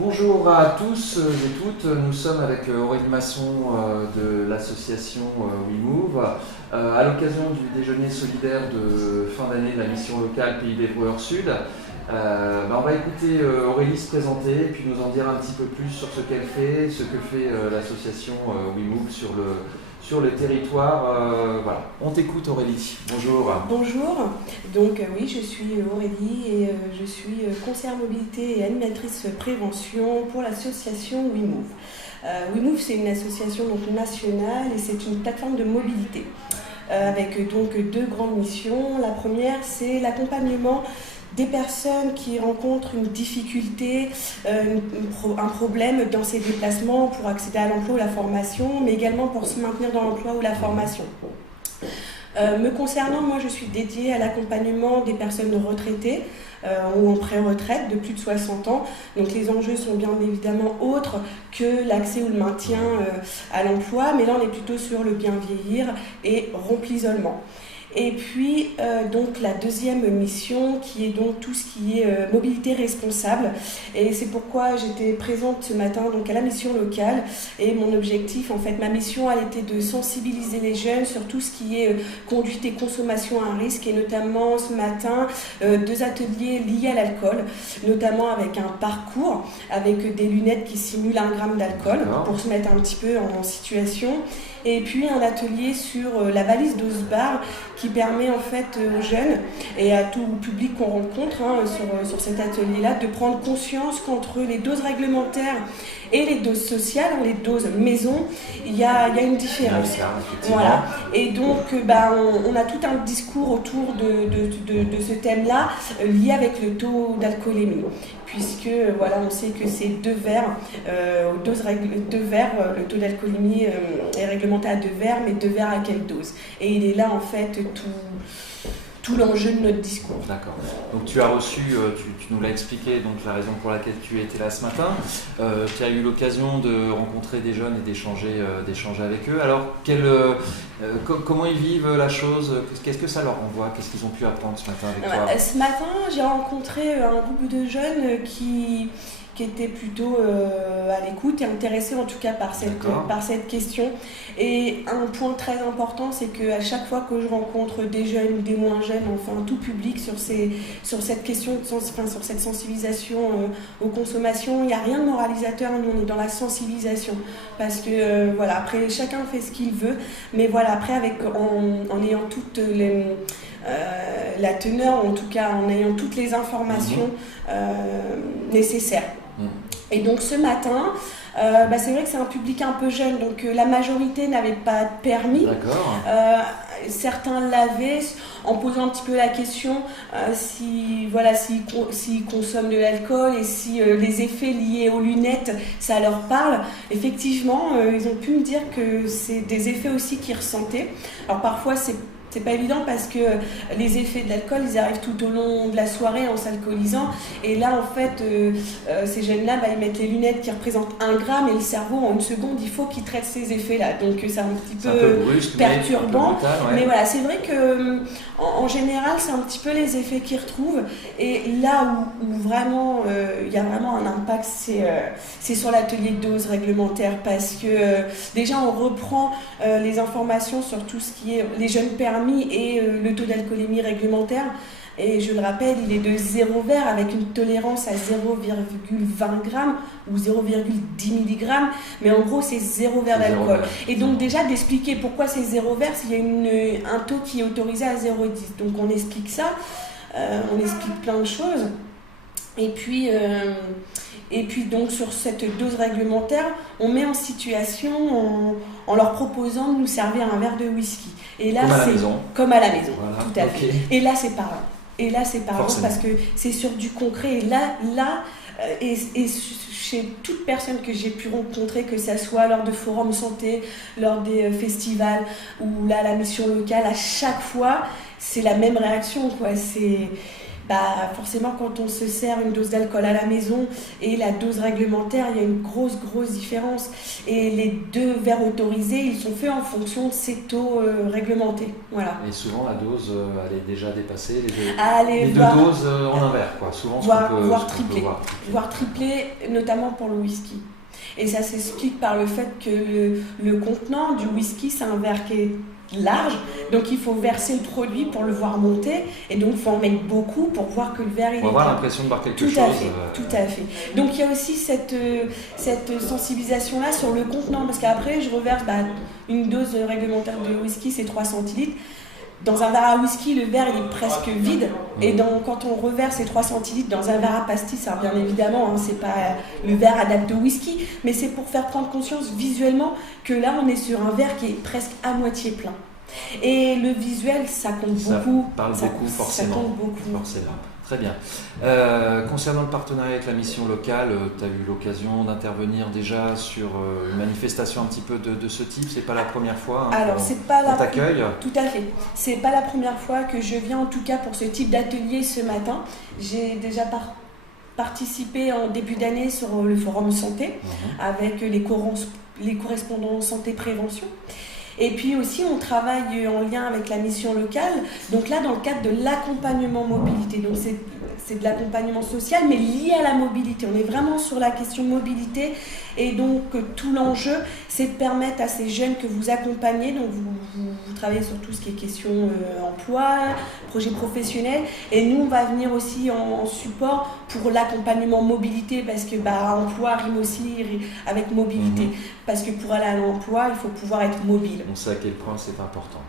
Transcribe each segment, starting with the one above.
Bonjour à tous et toutes, nous sommes avec Aurélie Masson de l'association WeMove à l'occasion du déjeuner solidaire de fin d'année de la mission locale Pays des Breuers Sud. On va écouter Aurélie se présenter et puis nous en dire un petit peu plus sur ce qu'elle fait, ce que fait l'association WeMove sur le territoire. Voilà. On t'écoute Aurélie, bonjour. Bonjour, donc oui, je suis Aurélie et je suis conseillère mobilité et animatrice prévention pour l'association WeMove. WeMove, c'est une association donc nationale et c'est une plateforme de mobilité avec donc deux grandes missions. La première, c'est l'accompagnement des personnes qui rencontrent une difficulté, un problème dans ces déplacements pour accéder à l'emploi ou la formation, mais également pour se maintenir dans l'emploi ou la formation. Me concernant, moi je suis dédiée à l'accompagnement des personnes retraitées ou en pré-retraite de plus de 60 ans. Donc les enjeux sont bien évidemment autres que l'accès ou le maintien à l'emploi, mais là on est plutôt sur le bien vieillir et rompre l'isolement. Et puis donc la deuxième mission qui est donc tout ce qui est mobilité responsable, et c'est pourquoi j'étais présente ce matin donc à la mission locale, et mon objectif, en fait ma mission, elle était de sensibiliser les jeunes sur tout ce qui est conduite et consommation à risque, et notamment ce matin deux ateliers liés à l'alcool, notamment avec un parcours avec des lunettes qui simulent 1 gramme d'alcool pour se mettre un petit peu en situation. Et puis un atelier sur la valise d'Osbar qui permet en fait aux jeunes et à tout public qu'on rencontre sur cet atelier-là de prendre conscience qu'entre les doses réglementaires et les doses sociales, les doses maison, il y a une différence. Voilà. Et donc on a tout un discours autour de ce thème-là lié avec le taux d'alcoolémie. Puisque voilà, on sait que c'est 2 verres, le taux d'alcoolémie est réglementé à 2 verres, mais 2 verres à quelle dose? Et il est là en fait tout l'enjeu de notre discours. D'accord. Donc tu as reçu, tu nous l'as expliqué, donc la raison pour laquelle tu étais là ce matin. Tu as eu l'occasion de rencontrer des jeunes et d'échanger avec eux. Alors comment ils vivent la chose? Qu'est-ce que ça leur renvoie? Qu'est-ce qu'ils ont pu apprendre ce matin avec toi? Ce matin, j'ai rencontré un groupe de jeunes qui étaient plutôt à l'écoute et intéressés en tout cas par cette question. Et un point très important, c'est qu'à chaque fois que je rencontre des jeunes ou des moins jeunes, enfin tout public sur cette question, sur cette sensibilisation aux consommations, il n'y a rien de moralisateur, nous on est dans la sensibilisation. Parce que voilà, après chacun fait ce qu'il veut, mais voilà, après en ayant toutes la teneur, ou en tout cas en ayant toutes les informations nécessaires. Et donc ce matin, c'est vrai que c'est un public un peu jeune, donc la majorité n'avait pas de permis. Certains l'avaient, en posant un petit peu la question s'ils consomment de l'alcool et si les effets liés aux lunettes, ça leur parle. Effectivement, ils ont pu me dire que c'est des effets aussi qu'ils ressentaient. Alors parfois c'est pas évident parce que les effets de l'alcool, ils arrivent tout au long de la soirée en s'alcoolisant. Et là, en fait, ces jeunes-là, ils mettent les lunettes qui représentent 1 gramme et le cerveau, en 1 seconde, il faut qu'il traite ces effets-là. Donc, c'est un petit peu brusque, perturbant. Mais voilà, c'est vrai que en général, c'est un petit peu les effets qu'ils retrouvent. Et là où vraiment, il y a vraiment un impact, c'est sur l'atelier de dose réglementaire parce que déjà, on reprend les informations sur tout ce qui est les jeunes permis et le taux d'alcoolémie réglementaire. Et je le rappelle, il est de 0 verre avec une tolérance à 0,20 grammes ou 0,10 milligrammes. Mais en gros, c'est 0 verre d'alcool. Et donc déjà, d'expliquer pourquoi c'est 0 verre, s'il y a un taux qui est autorisé à 0,10. Donc on explique ça, on explique plein de choses. Et puis donc sur cette dose réglementaire, on met en situation en leur proposant de nous servir un verre de whisky. Et là, comme à la maison, voilà, tout à fait. Et là, c'est parlant. Parce que c'est sur du concret. Et là, chez toute personne que j'ai pu rencontrer, que ce soit lors de forums santé, lors des festivals ou là la mission locale, à chaque fois, c'est la même réaction, quoi. forcément quand on se sert une dose d'alcool à la maison et la dose réglementaire, il y a une grosse différence. Et les 2 verres autorisés, ils sont faits en fonction de ces taux réglementés. Voilà. Et souvent la dose, elle est déjà dépassée, les 2 doses en un verre, quoi. Souvent, voire triplé, notamment pour le whisky. Et ça s'explique par le fait que le contenant du whisky, c'est un verre qui est large, donc il faut verser le produit pour le voir monter, et donc il faut en mettre beaucoup pour voir que le verre on va avoir l'impression de boire quelque chose. Tout à fait. Donc il y a aussi cette sensibilisation-là sur le contenant, parce qu'après je reverse une dose réglementaire de whisky, c'est 3 centilitres. Dans un verre à whisky, le verre il est presque vide. Et quand on reverse ces 3 centilitres dans un verre à pastis, alors bien évidemment, c'est pas le verre adapté au whisky, mais c'est pour faire prendre conscience visuellement que là, on est sur un verre qui est presque à moitié plein. Et le visuel, ça compte beaucoup. Forcément. Ça compte beaucoup. Forcément. Très bien. Concernant le partenariat avec la mission locale, tu as eu l'occasion d'intervenir déjà sur une manifestation un petit peu de ce type. C'est pas la première fois qu'on t'accueille. Tout à fait. C'est pas la première fois que je viens, en tout cas pour ce type d'atelier ce matin. J'ai déjà participé en début d'année sur le forum santé avec les correspondants santé-prévention. Et puis aussi, on travaille en lien avec la mission locale. Donc là, dans le cadre de l'accompagnement mobilité. Donc c'est de l'accompagnement social, mais lié à la mobilité. On est vraiment sur la question mobilité. Et donc, tout l'enjeu, c'est de permettre à ces jeunes que vous accompagnez, donc vous travaillez sur tout ce qui est question emploi, projet professionnel. Et nous, on va venir aussi en support pour l'accompagnement mobilité, parce que emploi rime aussi avec mobilité. Parce que pour aller à l'emploi, il faut pouvoir être mobile. On sait à quel point c'est important.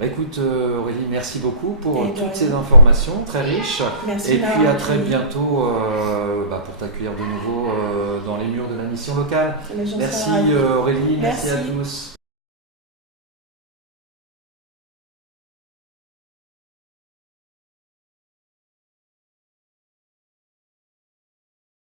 Écoute Aurélie, merci beaucoup pour toutes ces informations très riches. Merci. Et puis à très bientôt pour t'accueillir de nouveau dans les murs de la mission locale. Merci Aurélie, merci à tous.